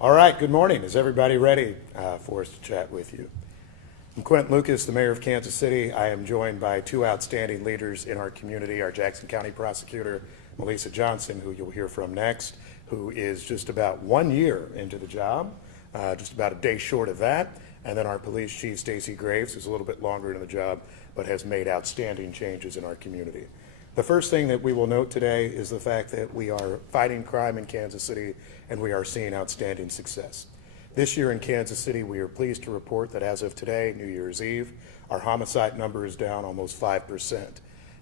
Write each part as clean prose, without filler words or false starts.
All right, good morning. Is everybody ready for us to chat with you? I'm Quentin Lucas, the mayor of Kansas City. I am joined by two outstanding leaders in our community, our Jackson County prosecutor, Melissa Johnson, who you'll hear from next, who is just about 1 year into the job, just about a day short of that. And then our police chief, Stacey Graves, who's a little bit longer into the job, but has made outstanding changes in our community. The first thing that we will note today is the fact that we are fighting crime in Kansas City and we are seeing outstanding success. This year in Kansas City, we are pleased to report that as of today, New Year's Eve, our homicide number is down almost 5%.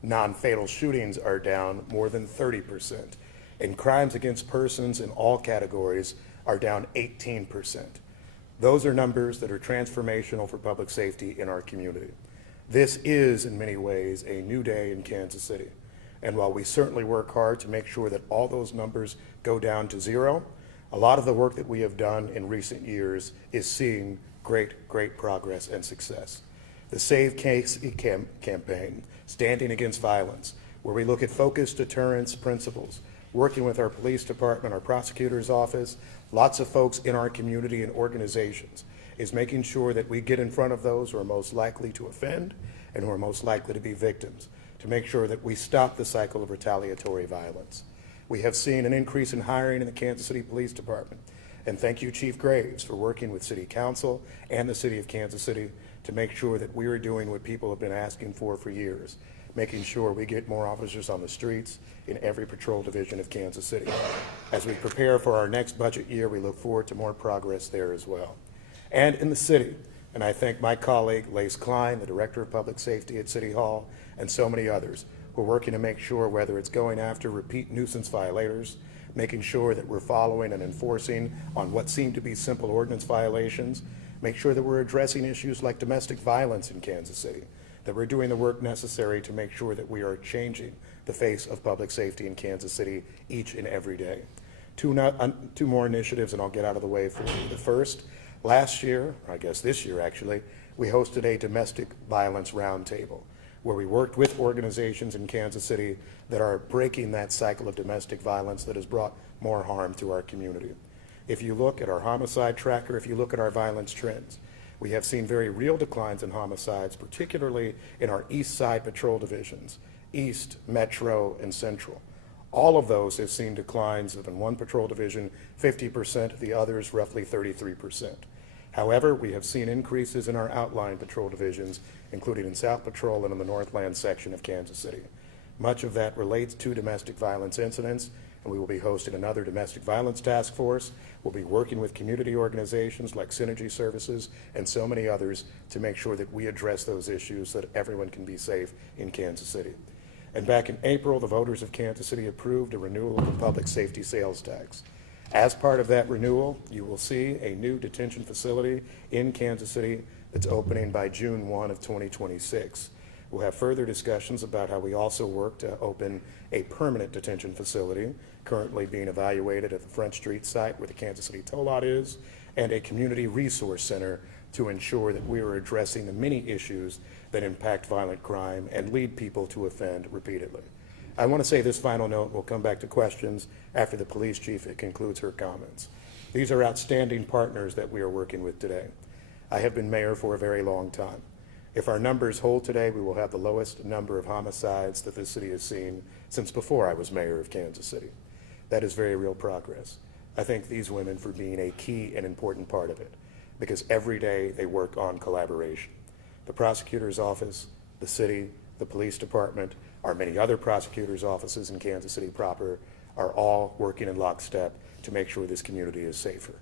Non-fatal shootings are down more than 30%. And crimes against persons in all categories are down 18%. Those are numbers that are transformational for public safety in our community. This is, in many ways, a new day in Kansas City. And while we certainly work hard to make sure that all those numbers go down to zero, a lot of the work that we have done in recent years is seeing great progress and success. The Save KC campaign, Standing Against Violence, where we look at focused deterrence principles, working with our police department, our prosecutor's office, lots of folks in our community and organizations, is making sure that we get in front of those who are most likely to offend and who are most likely to be victims, to make sure that we stop the cycle of retaliatory violence. We have seen an increase in hiring in the Kansas City Police Department. And thank you, Chief Graves, for working with City Council and the City of Kansas City to make sure that we are doing what people have been asking for years, making sure we get more officers on the streets in every patrol division of Kansas City. As we prepare for our next budget year, we look forward to more progress there as well. And in the city, and I thank my colleague, Lace Klein, the Director of Public Safety at City Hall, and so many others who are working to make sure, whether it's going after repeat nuisance violators, making sure that we're following and enforcing on what seem to be simple ordinance violations, make sure that we're addressing issues like domestic violence in Kansas City, that we're doing the work necessary to make sure that we are changing the face of public safety in Kansas City each and every day. Two more initiatives, and I'll get out of the way for you. The first, last year, or I guess this year actually, we hosted a domestic violence roundtable where we worked with organizations in Kansas City that are breaking that cycle of domestic violence that has brought more harm to our community. If you look at our homicide tracker, if you look at our violence trends, we have seen very real declines in homicides, particularly in our east side patrol divisions, East, Metro, and Central. All of those have seen declines of, in one patrol division, 50%, the others roughly 33%. However, we have seen increases in our outlying patrol divisions, including in South Patrol and in the Northland section of Kansas City. Much of that relates to domestic violence incidents, and we will be hosting another domestic violence task force. We'll be working with community organizations like Synergy Services and so many others to make sure that we address those issues so that everyone can be safe in Kansas City. And back in April, the voters of Kansas City approved a renewal of the public safety sales tax. As part of that renewal, you will see a new detention facility in Kansas City that's opening by June 1 of 2026. We'll have further discussions about how we also work to open a permanent detention facility currently being evaluated at the Front Street site where the Kansas City Toll Lot is, and a community resource center to ensure that we are addressing the many issues that impact violent crime and lead people to offend repeatedly. I want to say this final note. We'll come back to questions after the police chief concludes her comments. These are outstanding partners that we are working with today. I have been mayor for a very long time. If our numbers hold today, we will have the lowest number of homicides that this city has seen since before I was mayor of Kansas City. That is very real progress. I thank these women for being a key and important part of it, because every day they work on collaboration. The prosecutor's office, the city, the police department, our many other prosecutors' offices in Kansas City proper are all working in lockstep to make sure this community is safer.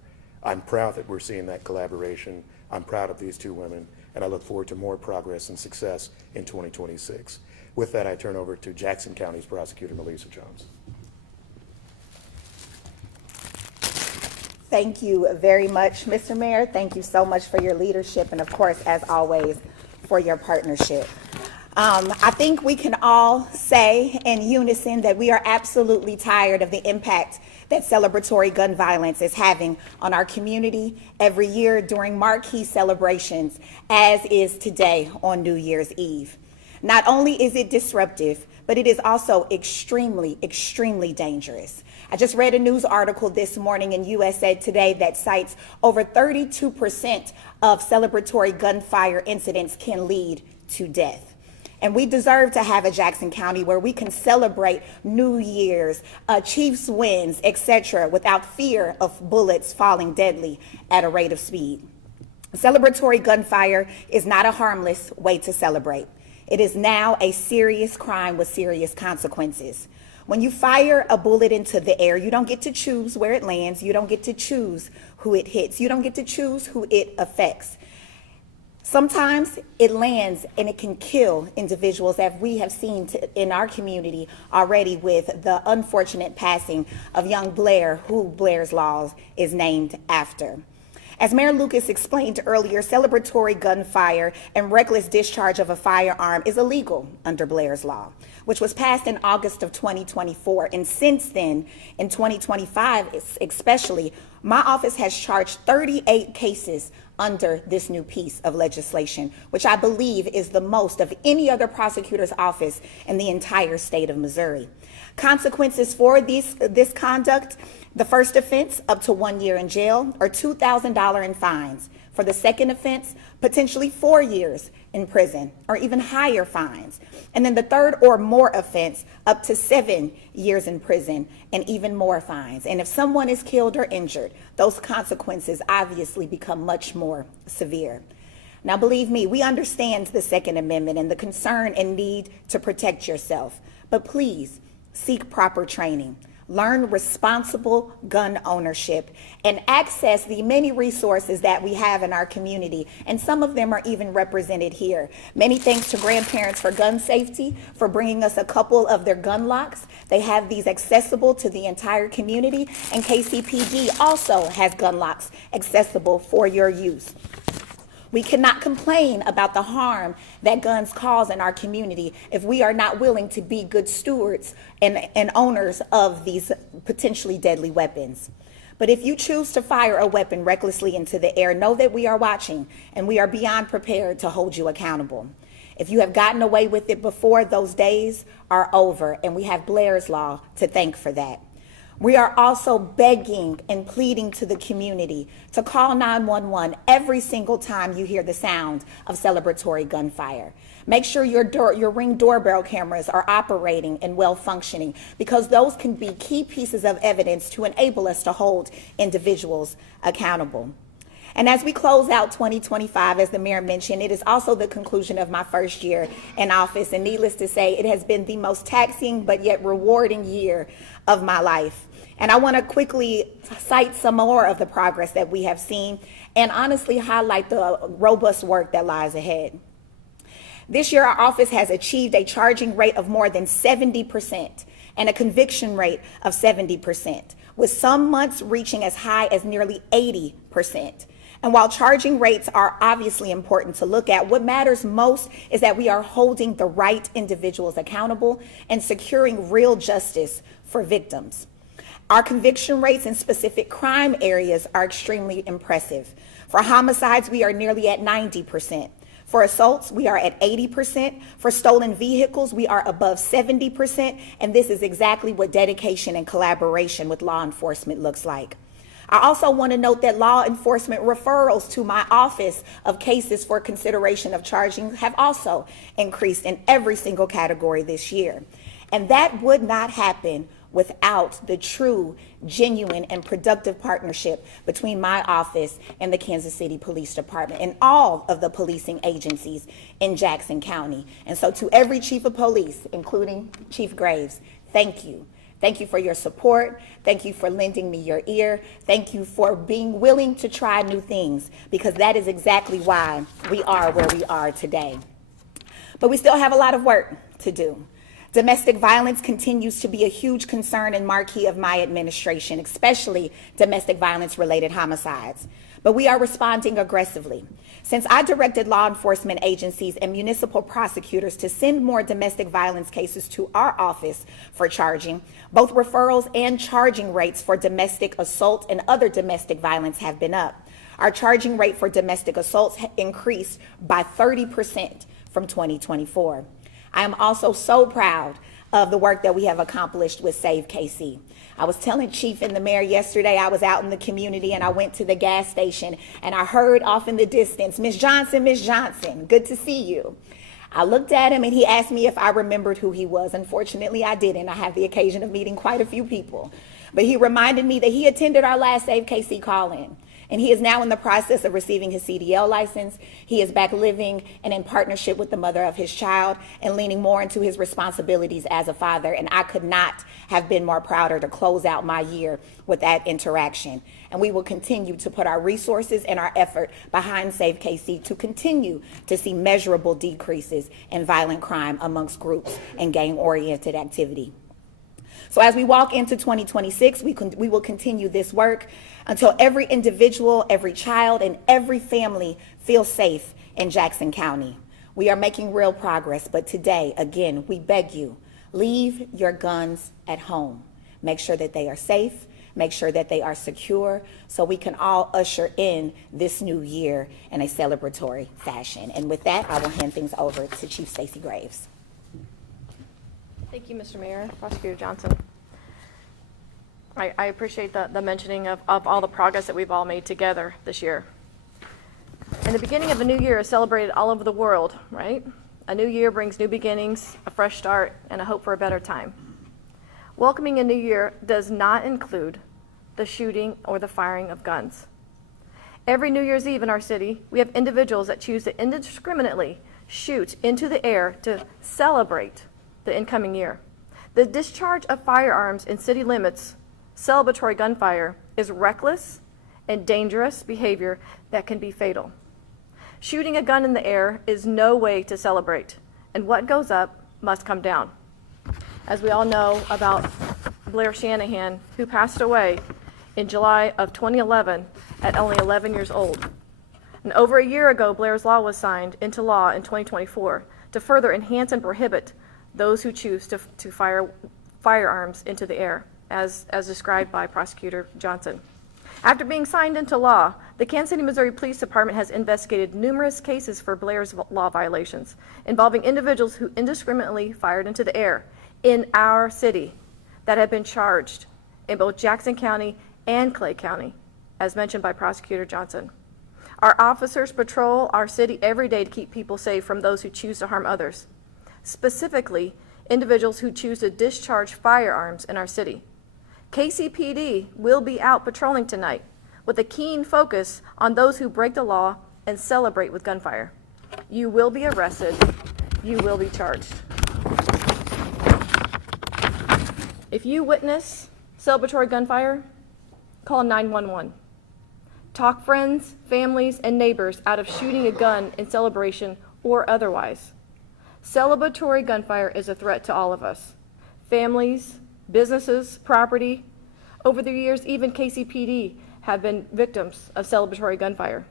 I'm proud that we're seeing that collaboration. I'm proud of these two women, and I look forward to more progress and success in 2026. With that, I turn over to Jackson County's prosecutor, Melissa Johnson. Thank you very much, Mr. Mayor. Thank you so much for your leadership and, of course, as always, for your partnership. I think we can all say in unison that we are absolutely tired of the impact that celebratory gun violence is having on our community every year during marquee celebrations, as is today on New Year's Eve. Not only is it disruptive, but it is also extremely, extremely dangerous. I just read a news article this morning in USA Today that cites over 32% of celebratory gunfire incidents can lead to death. And we deserve to have a Jackson County where we can celebrate New Year's, Chiefs wins, etc., without fear of bullets falling deadly at a rate of speed. Celebratory gunfire is not a harmless way to celebrate. It is now a serious crime with serious consequences. When you fire a bullet into the air, you don't get to choose where it lands. You don't get to choose who it hits. You don't get to choose who it affects. Sometimes it lands and it can kill individuals, as we have seen in our community already with the unfortunate passing of young Blair, who Blair's Law is named after. As Mayor Lucas explained earlier, celebratory gunfire and reckless discharge of a firearm is illegal under Blair's Law, which was passed in August of 2024. And since then, in 2025 especially, my office has charged 38 cases under this new piece of legislation, which I believe is the most of any other prosecutor's office in the entire state of Missouri. Consequences for this conduct: the first offense, up to 1 year in jail or $2,000 in fines. For the second offense, potentially 4 years in prison or even higher fines. And then the third or more offense, up to 7 years in prison and even more fines. And if someone is killed or injured, those consequences obviously become much more severe. Now, believe me, we understand the Second Amendment and the concern and need to protect yourself, but please seek proper training. Learn responsible gun ownership and access the many resources that we have in our community, and some of them are even represented here. Many thanks to Grandparents for Gun Safety for bringing us a couple of their gun locks. They have these accessible to the entire community, and KCPD also has gun locks accessible for your use. We cannot complain about the harm that guns cause in our community if we are not willing to be good stewards and owners of these potentially deadly weapons. But if you choose to fire a weapon recklessly into the air, know that we are watching and we are beyond prepared to hold you accountable. If you have gotten away with it before, those days are over, and we have Blair's Law to thank for that. We are also begging and pleading to the community to call 911 every single time you hear the sound of celebratory gunfire. Make sure your Ring doorbell cameras are operating and well functioning, because those can be key pieces of evidence to enable us to hold individuals accountable. And as we close out 2025, as the mayor mentioned, it is also the conclusion of my first year in office. And needless to say, it has been the most taxing but yet rewarding year of my life. And I want to quickly cite some more of the progress that we have seen and honestly highlight the robust work that lies ahead. This year, our office has achieved a charging rate of more than 70% and a conviction rate of 70%, with some months reaching as high as nearly 80%. And while charging rates are obviously important to look at, what matters most is that we are holding the right individuals accountable and securing real justice for victims. Our conviction rates in specific crime areas are extremely impressive. For homicides, we are nearly at 90%. For assaults, we are at 80%. For stolen vehicles, we are above 70%. And this is exactly what dedication and collaboration with law enforcement looks like. I also want to note that law enforcement referrals to my office of cases for consideration of charging have also increased in every single category this year. And that would not happen without the true, genuine, and productive partnership between my office and the Kansas City Police Department and all of the policing agencies in Jackson County. And so to every chief of police, including Chief Graves, thank you. Thank you for your support. Thank you for lending me your ear. Thank you for being willing to try new things, because that is exactly why we are where we are today. But we still have a lot of work to do. Domestic violence continues to be a huge concern and marquee of my administration, especially domestic violence-related homicides. But we are responding aggressively. Since I directed law enforcement agencies and municipal prosecutors to send more domestic violence cases to our office for charging, both referrals and charging rates for domestic assault and other domestic violence have been up. Our charging rate for domestic assaults increased by 30% from 2024. I am also so proud of the work that we have accomplished with Save KC. I was telling Chief and the mayor yesterday, I was out in the community and I went to the gas station and I heard off in the distance, Miss Johnson, good to see you. I looked at him and he asked me if I remembered who he was. Unfortunately, I didn't. I have the occasion of meeting quite a few people. But he reminded me that he attended our last Save KC call-in. And he is now in the process of receiving his CDL license. He is back living and in partnership with the mother of his child and leaning more into his responsibilities as a father. And I could not have been more prouder to close out my year with that interaction. And we will continue to put our resources and our effort behind Save KC to continue to see measurable decreases in violent crime amongst groups and gang-oriented activity. So as we walk into 2026, we will continue this work until every individual, every child, and every family feels safe in Jackson County. We are making real progress, but today, again, we beg you, leave your guns at home. Make sure that they are safe, make sure that they are secure, so we can all usher in this new year in a celebratory fashion. And with that, I will hand things over to Chief Stacey Graves. Thank you, Mr. Mayor, Prosecutor Johnson. I appreciate the mentioning of all the progress that we've all made together this year. And the beginning of a new year is celebrated all over the world, right? A new year brings new beginnings, a fresh start, and a hope for a better time. Welcoming a new year does not include the shooting or the firing of guns. Every New Year's Eve in our city, we have individuals that choose to indiscriminately shoot into the air to celebrate the incoming year. The discharge of firearms in city limits, celebratory gunfire, is reckless and dangerous behavior that can be fatal. Shooting a gun in the air is no way to celebrate, and what goes up must come down. As we all know about Blair Shanahan, who passed away in July of 2011 at only 11 years old. And over a year ago, Blair's Law was signed into law in 2024 to further enhance and prohibit those who choose to fire firearms into the air, as described by Prosecutor Johnson. After being signed into law, the Kansas City, Missouri Police Department has investigated numerous cases for Blair's Law violations involving individuals who indiscriminately fired into the air in our city that have been charged in both Jackson County and Clay County, as mentioned by Prosecutor Johnson. Our officers patrol our city every day to keep people safe from those who choose to harm others, specifically individuals who choose to discharge firearms in our city. KCPD will be out patrolling tonight with a keen focus on those who break the law and celebrate with gunfire. You will be arrested. You will be charged. If you witness celebratory gunfire, call 911. Talk friends, families, and neighbors out of shooting a gun in celebration or otherwise. Celebratory gunfire is a threat to all of us. Families, businesses, property. Over the years, even KCPD have been victims of celebratory gunfire.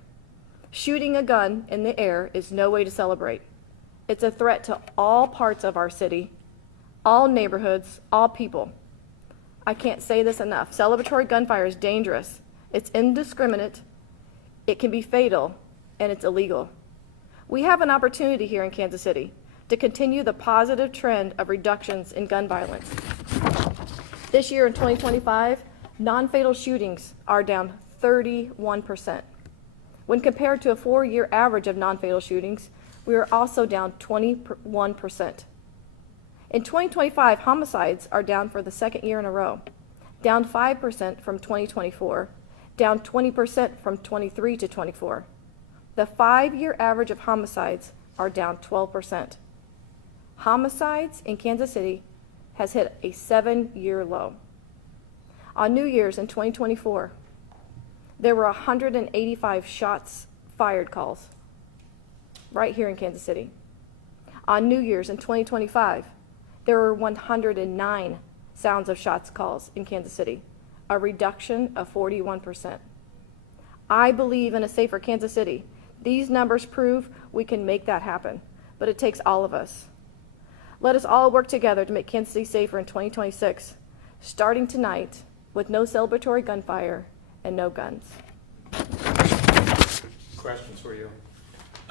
Shooting a gun in the air is no way to celebrate. It's a threat to all parts of our city, all neighborhoods, all people. I can't say this enough. Celebratory gunfire is dangerous. It's indiscriminate, it can be fatal, and it's illegal. We have an opportunity here in Kansas City to continue the positive trend of reductions in gun violence. This year in 2025, non-fatal shootings are down 31%. When compared to a 4-year average of non-fatal shootings, we are also down 21%. In 2025, homicides are down for the second year in a row, down 5% from 2024, down 20% from 23 to 24. The 5-year average of homicides are down 12%. Homicides in Kansas City has hit a 7-year low. On New Year's in 2024, there were 185 shots fired calls right here in Kansas City. On New Year's in 2025, there were 109 sounds of shots calls in Kansas City, a reduction of 41%. I believe in a safer Kansas City. These numbers prove we can make that happen, but it takes all of us. Let us all work together to make Kansas City safer in 2026, starting tonight with no celebratory gunfire and no guns. Questions for you?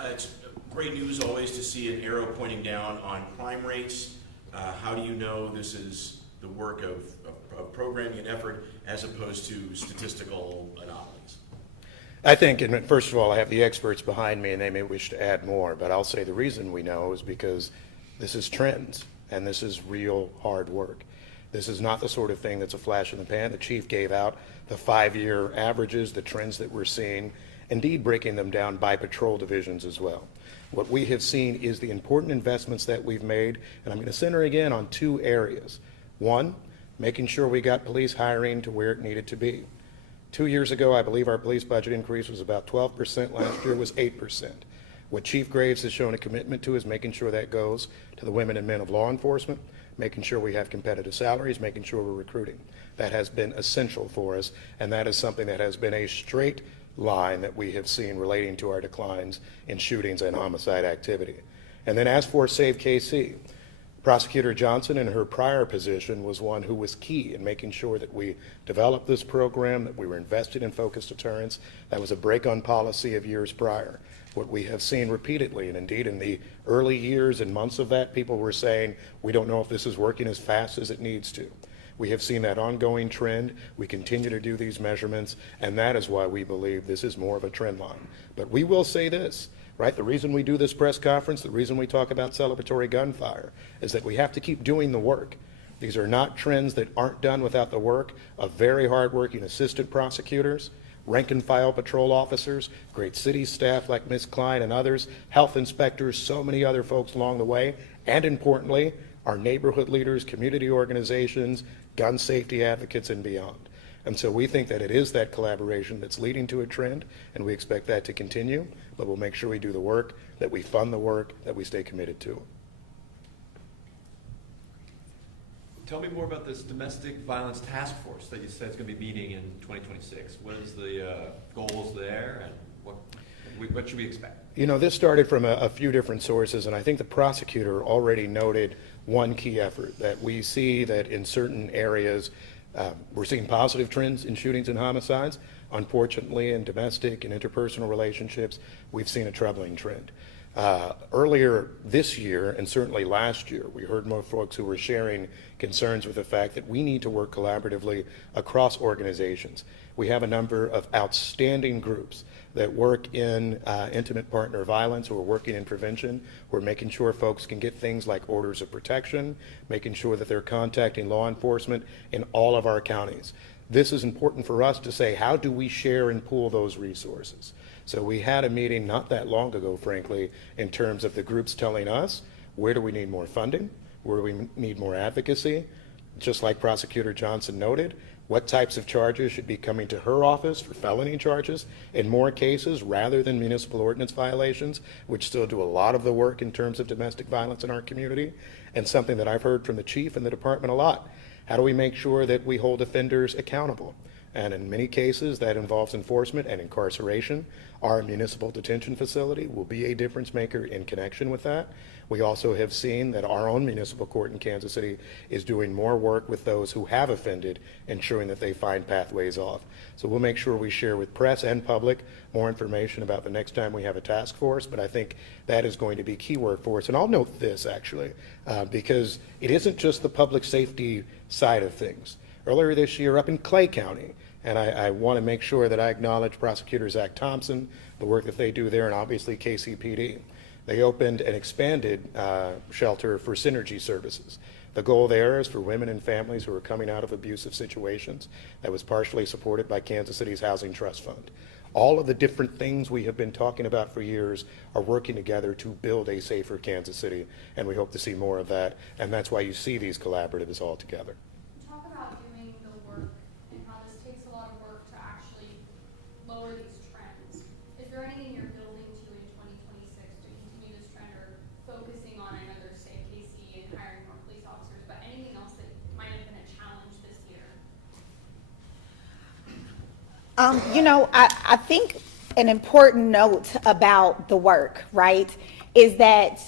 It's great news always to see an arrow pointing down on crime rates. How do you know this is the work of programming and effort as opposed to statistical anomalies? I think, and first of all, I have the experts behind me and they may wish to add more, but I'll say the reason we know is because this is trends and this is real hard work. This is not the sort of thing that's a flash in the pan. The chief gave out the 5-year averages, the trends that we're seeing, indeed breaking them down by patrol divisions as well. What we have seen is the important investments that we've made, and I'm going to center again on 2 areas. One, making sure we got police hiring to where it needed to be. 2 years ago, I believe our police budget increase was about 12%. Last year was 8%. What Chief Graves has shown a commitment to is making sure that goes to the women and men of law enforcement, making sure we have competitive salaries, making sure we're recruiting. That has been essential for us, and that is something that has been a straight line that we have seen relating to our declines in shootings and homicide activity. And then as for Save KC, Prosecutor Johnson in her prior position was one who was key in making sure that we developed this program, that we were invested in focused deterrence. That was a break on policy of years prior. What we have seen repeatedly, and indeed in the early years and months of that, people were saying, we don't know if this is working as fast as it needs to. We have seen that ongoing trend. We continue to do these measurements, and that is why we believe this is more of a trend line. But we will say this, right? The reason we do this press conference, the reason we talk about celebratory gunfire, is that we have to keep doing the work. These are not trends that aren't done without the work of very hardworking assistant prosecutors, rank and file patrol officers, great city staff like Ms. Klein and others, health inspectors, so many other folks along the way, and importantly, our neighborhood leaders, community organizations, gun safety advocates, and beyond. And so we think that it is that collaboration that's leading to a trend, and we expect that to continue, but we'll make sure we do the work, that we fund the work, that we stay committed to. Tell me more about this domestic violence task force that you said is going to be meeting in 2026. What is the goals there, and what should we expect? You know, this started from a few different sources, and I think the prosecutor already noted one key effort, that we see that in certain areas we're seeing positive trends in shootings and homicides. Unfortunately, in domestic and interpersonal relationships, we've seen a troubling trend. Earlier this year, and certainly last year, we heard more folks who were sharing concerns with the fact that we need to work collaboratively across organizations. We have a number of outstanding groups that work in intimate partner violence, who are working in prevention, who are making sure folks can get things like orders of protection, making sure that they're contacting law enforcement in all of our counties. This is important for us to say, how do we share and pool those resources? So we had a meeting not that long ago, frankly, in terms of the groups telling us, where do we need more funding? Where do we need more advocacy? Just like Prosecutor Johnson noted, what types of charges should be coming to her office for felony charges in more cases rather than municipal ordinance violations, which still do a lot of the work in terms of domestic violence in our community, and something that I've heard from the chief and the department a lot. How do we make sure that we hold offenders accountable? And in many cases, that involves enforcement and incarceration. Our municipal detention facility will be a difference maker in connection with that. We also have seen that our own municipal court in Kansas City is doing more work with those who have offended, ensuring that they find pathways off. So we'll make sure we share with press and public more information about the next time we have a task force, but I think that is going to be key work for us. And I'll note this, actually, because it isn't just the public safety side of things. Earlier this year up in Clay County, and I want to make sure that I acknowledge Prosecutor Zach Thompson, the work that they do there, and obviously KCPD. They opened an expanded shelter for synergy services. The goal there is for women and families who are coming out of abusive situations. That was partially supported by Kansas City's Housing Trust Fund. All of the different things we have been talking about for years are working together to build a safer Kansas City, and we hope to see more of that, and that's why you see these collaboratives all together. Talk about doing the work and how this takes a lot of work to actually lower these trends. Is there anything you're building to in 2026 to continue this trend, or focusing on, I know there's Save KC and hiring more police officers, but anything else that might have been a challenge this year? You know, I think an important note about the work, right, is that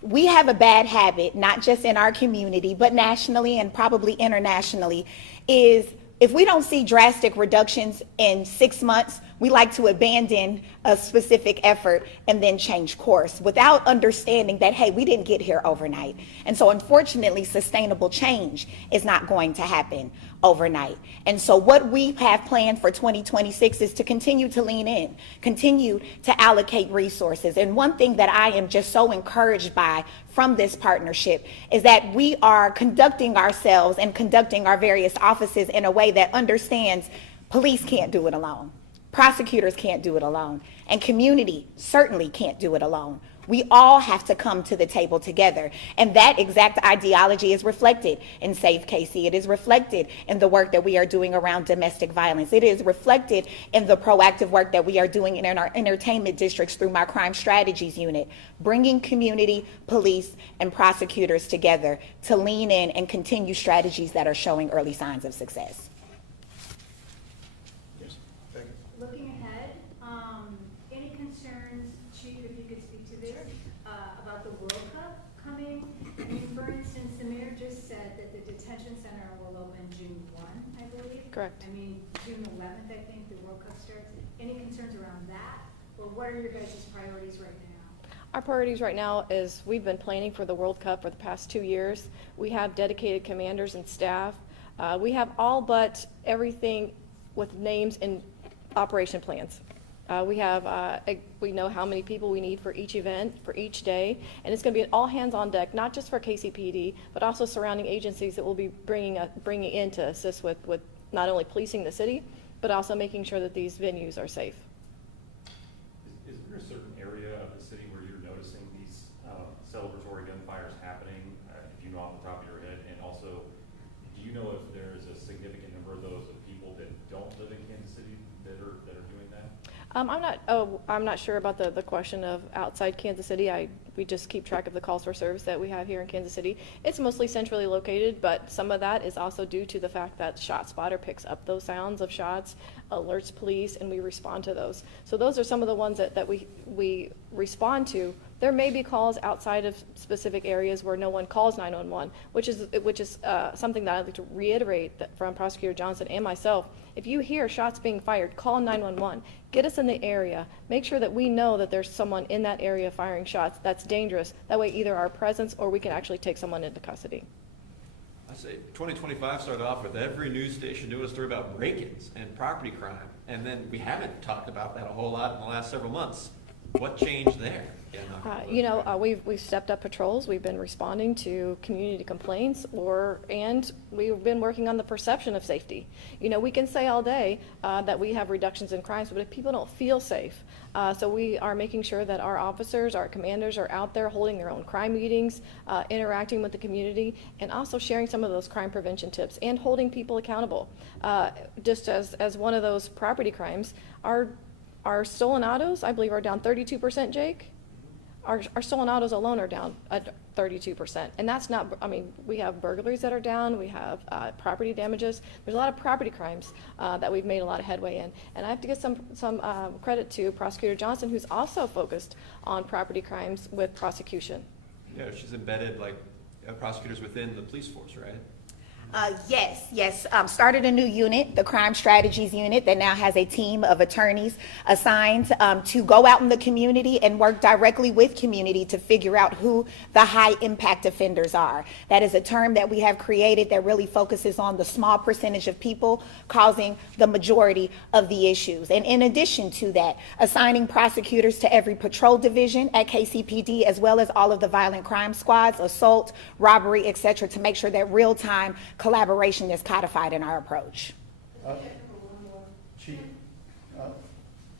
we have a bad habit, not just in our community, but nationally and probably internationally, is if we don't see drastic reductions in 6 months, we like to abandon a specific effort and then change course without understanding that, hey, we didn't get here overnight. And so unfortunately, sustainable change is not going to happen overnight. And so what we have planned for 2026 is to continue to lean in, continue to allocate resources. And one thing that I am just so encouraged by from this partnership is that we are conducting ourselves and conducting our various offices in a way that understands police can't do it alone. Prosecutors can't do it alone, and community certainly can't do it alone. We all have to come to the table together, and that exact ideology is reflected in Save KC. It is reflected in the work that we are doing around domestic violence. It is reflected in the proactive work that we are doing in our entertainment districts through my crime strategies unit, bringing community, police, and prosecutors together to lean in and continue strategies that are showing early signs of success. Looking ahead, any concerns, Chief, if you could speak to this, about the World Cup coming? I mean, for instance, the mayor just said that the detention center will open June 1, I believe. Correct. I mean, June 11th, I think, the World Cup starts. Any concerns around that? Or what are your guys' priorities right now? Our priorities right now is we've been planning for the World Cup for the past 2 years. We have dedicated commanders and staff. We have all but everything with names and operation plans. We know how many people we need for each event, for each day, and it's going to be an all hands on deck, not just for KCPD, but also surrounding agencies that we'll be bringing in to assist with not only policing the city, but also making sure that these venues are safe. Is there a certain area of the city where you're noticing these celebratory gunfires happening, if you know off the top of your head? And also, do you know if there is a significant number of those of people that don't live in Kansas City that are doing that? I'm not sure about the question of outside Kansas City. We just keep track of the calls for service that we have here in Kansas City. It's mostly centrally located, but some of that is also due to the fact that ShotSpotter picks up those sounds of shots, alerts police, and we respond to those. So those are some of the ones that we respond to. There may be calls outside of specific areas where no one calls 911, which is something that I'd like to reiterate from Prosecutor Johnson and myself. If you hear shots being fired, call 911. Get us in the area. Make sure that we know that there's someone in that area firing shots that's dangerous. That way either our presence or we can actually take someone into custody. I say 2025 started off with every news station doing a story about break-ins and property crime, and then we haven't talked about that a whole lot in the last several months. What changed there? We've stepped up patrols. We've been responding to community complaints, and we've been working on the perception of safety. We can say all day that we have reductions in crimes, but if people don't feel safe, so we are making sure that our officers, our commanders are out there holding their own crime meetings, interacting with the community, and also sharing some of those crime prevention tips and holding people accountable. Just as one of those property crimes, our stolen autos, I believe, are down 32%, Jake? Our stolen autos alone are down 32%. And that's not, we have burglaries that are down, we have property damages. There's a lot of property crimes that we've made a lot of headway in. And I have to give some credit to Prosecutor Johnson, who's also focused on property crimes with prosecution. Yeah, she's embedded prosecutors within the police force, right? Yes. Started a new unit, the crime strategies unit, that now has a team of attorneys assigned to go out in the community and work directly with community to figure out who the high impact offenders are. That is a term that we have created that really focuses on the small percentage of people causing the majority of the issues. And in addition to that, assigning prosecutors to every patrol division at KCPD, as well as all of the violent crime squads, assault, robbery, etc., to make sure that real-time collaboration is codified in our approach. Chief,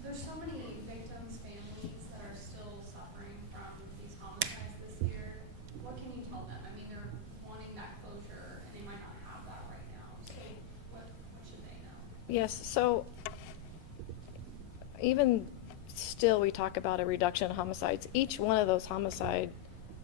There's so many victims' families that are still suffering from these homicides this year. What can you tell them? They're wanting that closure, and they might not have that right now. So what should they know? Yes, so even still we talk about a reduction in homicides. Each one of those homicide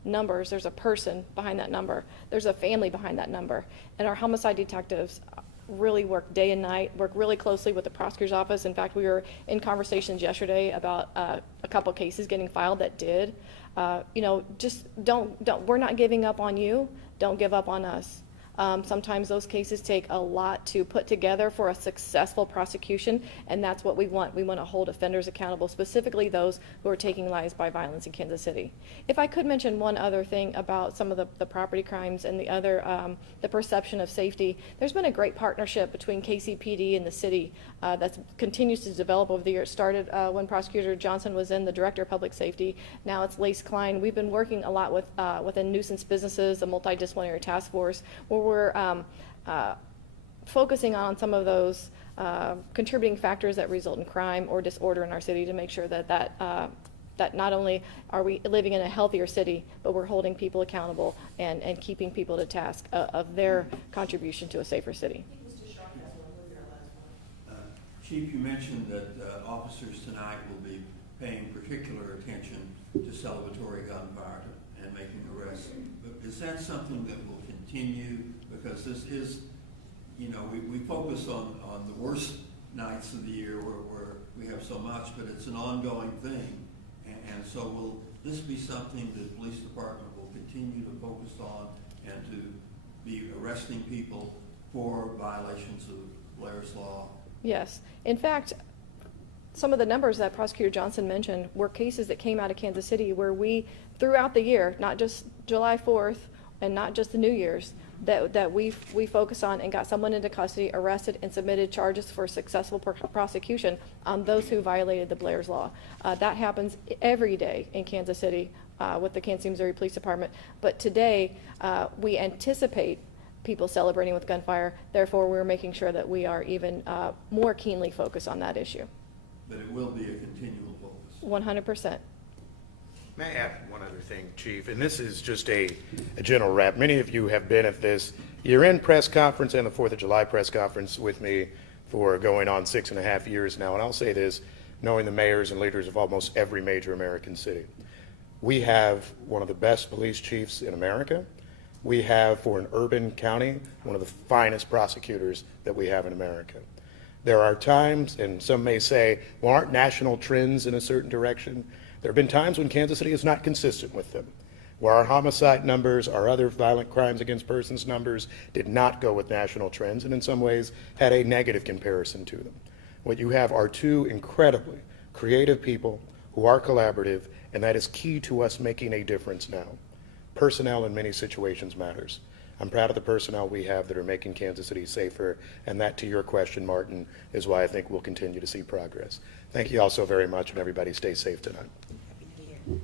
numbers, there's a person behind that number, there's a family behind that number, and our homicide detectives really work day and night, work really closely with the prosecutor's office. In fact, we were in conversations yesterday about a couple cases getting filed that did. Just don't, we're not giving up on you, don't give up on us. Sometimes those cases take a lot to put together for a successful prosecution, and that's what we want. We want to hold offenders accountable, specifically those who are taking lives by violence in Kansas City. If I could mention one other thing about some of the property crimes and the other, the perception of safety, there's been a great partnership between KCPD and the city that continues to develop over the years. It started when Prosecutor Johnson was in the Director of Public Safety. Now it's Lace Klein. We've been working a lot with within nuisance businesses, a multidisciplinary task force, where we're focusing on some of those contributing factors that result in crime or disorder in our city to make sure that that not only are we living in a healthier city, but we're holding people accountable and keeping people to task of their contribution to a safer city. Chief, you mentioned that officers tonight will be paying particular attention to celebratory gunfire and making arrests. But is that something that will continue? Because this is, you know, we focus on the worst nights of the year where we have so much, but it's an ongoing thing. And so will this be something that the police department will continue to focus on and to be arresting people for violations of Blair's Law? Yes. In fact, some of the numbers that Prosecutor Johnson mentioned were cases that came out of Kansas City where we, throughout the year, not just July 4th and not just the New Year's, that we focused on and got someone into custody, arrested, and submitted charges for successful prosecution on those who violated the Blair's Law. That happens every day in Kansas City with the Kansas City, Missouri Police Department. But today, we anticipate people celebrating with gunfire. Therefore, we're making sure that we are even more keenly focused on that issue. But it will be a continual focus. 100%. May I add one other thing, Chief? And this is just a general wrap. Many of you have been at this year-end press conference and the 4th of July press conference with me for going on 6.5 years now. And I'll say this, knowing the mayors and leaders of almost every major American city. We have one of the best police chiefs in America. We have, for an urban county, one of the finest prosecutors that we have in America. There are times, and some may say, well, aren't national trends in a certain direction? There have been times when Kansas City is not consistent with them, where our homicide numbers, our other violent crimes against persons numbers did not go with national trends, and in some ways had a negative comparison to them. What you have are two incredibly creative people who are collaborative, and that is key to us making a difference now. Personnel in many situations matters. I'm proud of the personnel we have that are making Kansas City safer, and that, to your question, Martin, is why I think we'll continue to see progress. Thank you all so very much, and everybody stay safe tonight. Happy New Year.